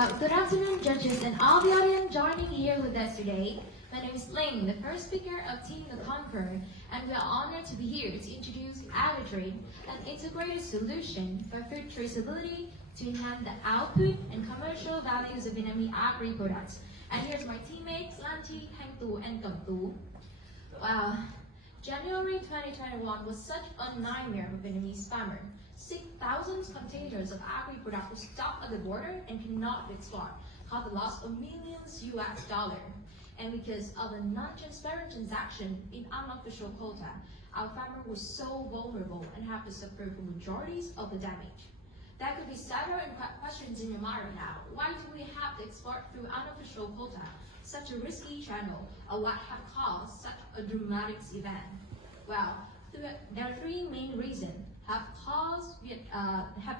Good afternoon, judges and all the audience joining here with us today. My name is Ling, the first speaker of Team The Conqueror, and we are honored to be here to introduce AGRITRADE, an integrated solution for food traceability to enhance the output and commercial values of Vietnamese agri products. And here's my teammates, Lanti, Hang Tu, and Cẩm Tu. Wow, January 2021 was such a nightmare for Vietnamese farmers. 6,000 containers of agri-products were stopped at the border and cannot be exported, caused the loss of millions US dollars. And because of a non-transparent transaction in unofficial quota, our farmers were so vulnerable and have to suffer the majorities of the damage. There could be several questions in your mind right now. Why do we have to export through unofficial quota, such a risky channel, or what have caused such a dramatic event? Well, there are three main reasons have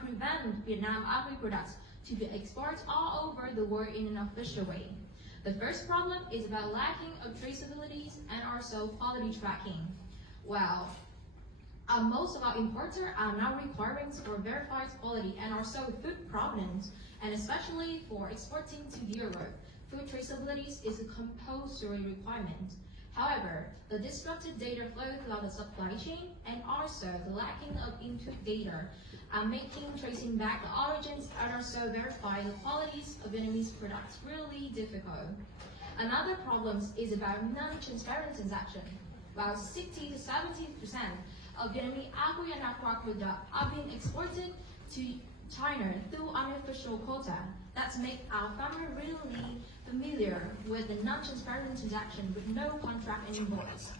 prevented Vietnam agri products to be exported all over the world in an official way. The first problem is about lacking of traceability and also quality tracking. Well, most of our importers are now requiring for verified quality and also food provenance, and especially for exporting to Europe, food traceability is a compulsory requirement. However, the disrupted data flow throughout the supply chain and also the lacking of input data are making tracing back the origins and also verifying the qualities of Vietnamese products really difficult. Another problem is about non-transparent transaction. About 60 to 70% of Vietnamese agri and aqua products are being exported to China through unofficial quota. That makes our farmers really familiar with the non-transparent transaction with no contract and invoice.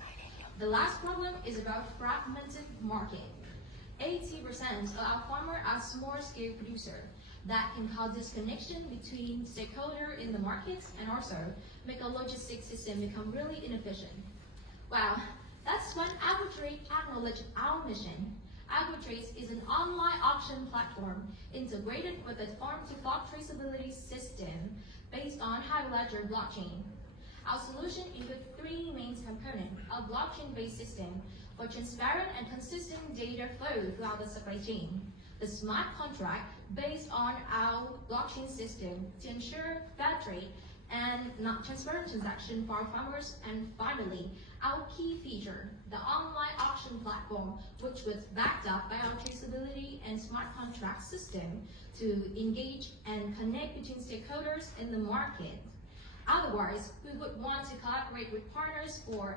The last problem is about fragmented market. 80% of our farmers are small-scale producers. That can cause disconnection between stakeholders in the markets and also make a logistics system become really inefficient. Well, that's when AGRITRADE acknowledged our mission. AGRITRADE is an online auction platform integrated with a farm-to-fork traceability system based on Hyperledger blockchain. Our solution includes three main components: a blockchain-based system for transparent and consistent data flow throughout the supply chain, the smart contract based on our blockchain system to ensure fair trade and not transparent transaction for our farmers, and finally, our key feature, the online auction platform, which was backed up by our traceability and smart contract system to engage and connect between stakeholders in the market. Otherwise, we would want to collaborate with partners for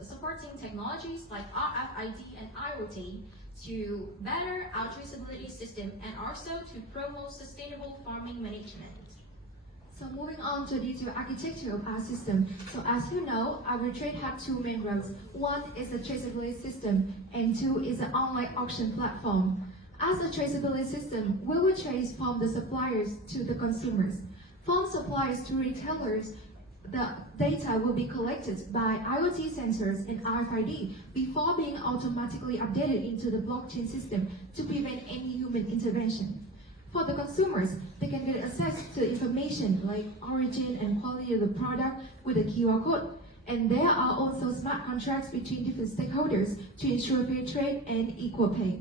supporting technologies like RFID and IoT to better our traceability system and also to promote sustainable farming management. So moving on to the detailed architecture of our system. So as you know, AGRITRADE have two main roles. One is the traceability system and two is the online auction platform. As a traceability system, we will trace from the suppliers to the consumers. From suppliers to retailers, the data will be collected by IoT sensors and RFID before being automatically updated into the blockchain system to prevent any human intervention. For the consumers, they can get access to information like origin and quality of the product with a QR code. And there are also smart contracts between different stakeholders to ensure fair trade and equal pay.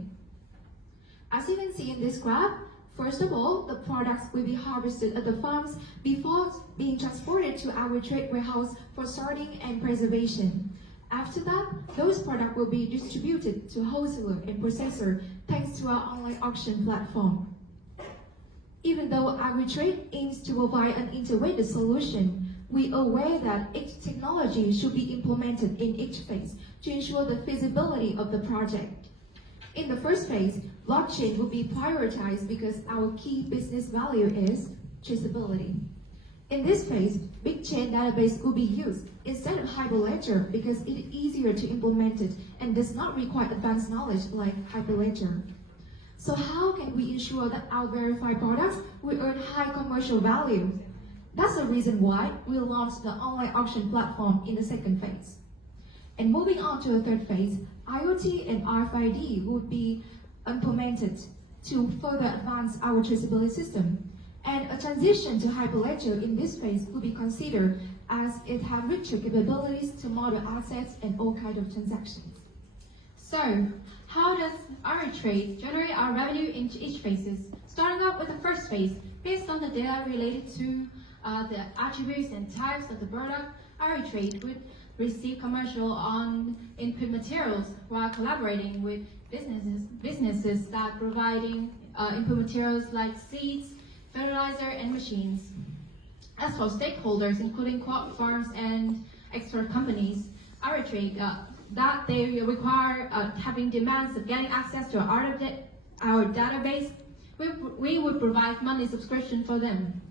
As you can see in this graph, first of all, the products will be harvested at the farms before being transported to our trade warehouse for sorting and preservation. After that, those products will be distributed to wholesaler and processor thanks to our online auction platform. Even though AGRITRADE aims to provide an integrated solution, we are aware that each technology should be implemented in each phase to ensure the feasibility of the project. In the first phase, blockchain will be prioritized because our key business value is traceability. In this phase, big chain database will be used instead of Hyperledger because it is easier to implement it and does not require advanced knowledge like Hyperledger. So how can we ensure that our verified products will earn high commercial value? That's the reason why we launched the online auction platform in the second phase. And moving on to the third phase, IoT and RFID would be implemented to further advance our traceability system. And a transition to Hyperledger in this phase will be considered as it has richer capabilities to model assets and all kinds of transactions. So, how does AGRITRADE generate our revenue into each phases? Starting off with the first phase, Based on the data related to the attributes and types of the product, AGRITRADE would receive commercial on input materials while collaborating with businesses that providing input materials like seeds, fertilizer, and machines. As for stakeholders, including crop farms and export companies, AGRITRADE that they require having demands of getting access to our database, we would provide monthly subscription for them.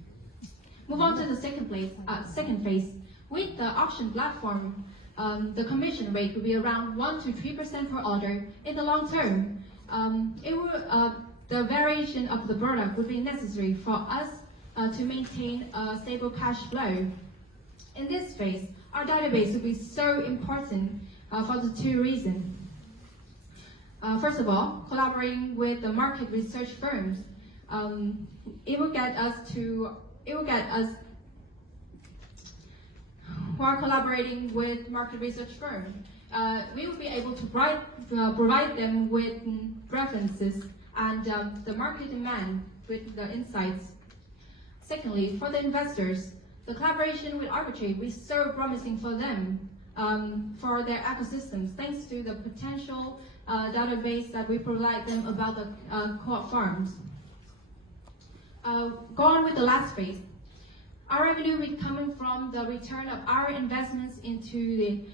Move on to the second phase. With the auction platform, the commission rate will be around 1 to 3% per order. In the long term, the variation of the product would be necessary for us to maintain a stable cash flow. In this phase, our database will be so important for the two reasons. First of all, collaborating with the market research firms, while collaborating with market research firms, we will be able to provide them with references and the market demand with the insights. Secondly, for the investors, the collaboration with AGRITRADE will be so promising for them for their ecosystems, thanks to the potential database that we provide them about the co-op farms. Go on with the last phase. Our revenue will be coming from the return of our investments into the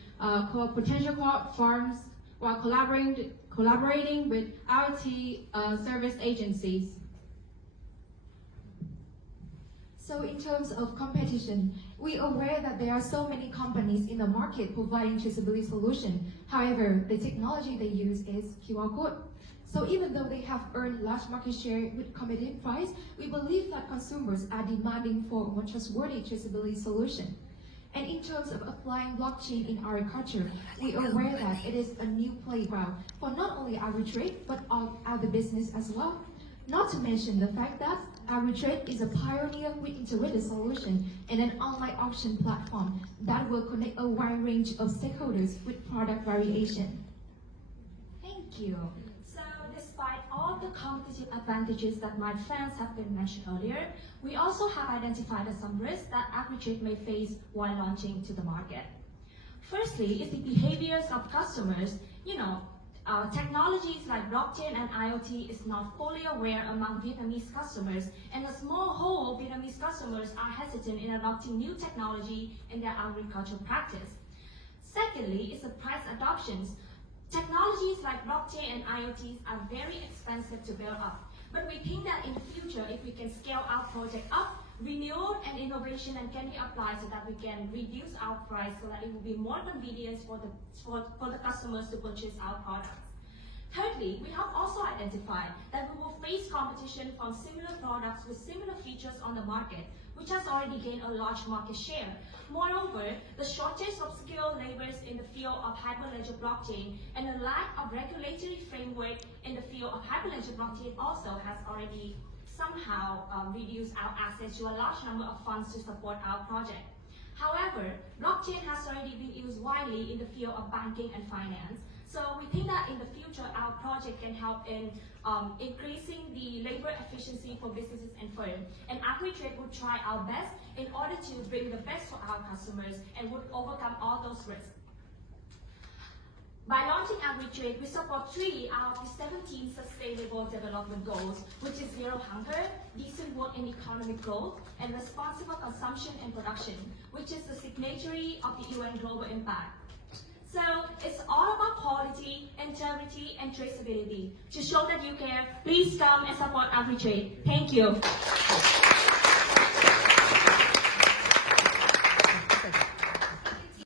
potential co-op farms while collaborating with IoT service agencies. So in terms of competition, we are aware that there are so many companies in the market providing traceability solution. However, the technology they use is QR code. So even though they have earned large market share with competitive price, we believe that consumers are demanding for a more trustworthy traceability solution. And in terms of applying blockchain in agriculture, we are aware that it is a new playground for not only AGRITRADE, but all other business as well. Not to mention the fact that AGRITRADE is a pioneer with integrated solution and an online auction platform that will connect a wide range of stakeholders with product variation. Thank you. So despite all the competitive advantages that my friends have been mentioned earlier, we also have identified some risks that AGRITRADE may face while launching to the market. Firstly, is the behaviors of customers. Technologies like blockchain and IoT is not fully aware among Vietnamese customers, and a small whole Vietnamese customers are hesitant in adopting new technology in their agricultural practice. Secondly, is the price adoptions. Technologies like blockchain and IoT are very expensive to build up, but we think that in the future, if we can scale our project up, renewal and innovation can be applied so that we can reduce our price so that it will be more convenient for the customers to purchase our products. Thirdly, we have also identified that we will face competition from similar products with similar features on the market, which has already gained a large market share. Moreover, the shortage of skilled laborers in the field of hyperledger blockchain and the lack of regulatory framework in the field of hyperledger blockchain also has already somehow reduce our access to a large number of funds to support our project. However, blockchain has already been used widely in the field of banking and finance. So we think that in the future, our project can help in increasing the labor efficiency for businesses and firms. And AGRITRADE will try our best in order to bring the best for our customers and would overcome all those risks. By launching AGRITRADE, we support 3 out of the 17 Sustainable Development Goals, which is zero hunger, decent work and economic growth, and responsible consumption and production, which is the signatory of the UN Global Impact. So it's all about quality, integrity, and traceability. To show that you care, please come and support AGRITRADE. Thank you.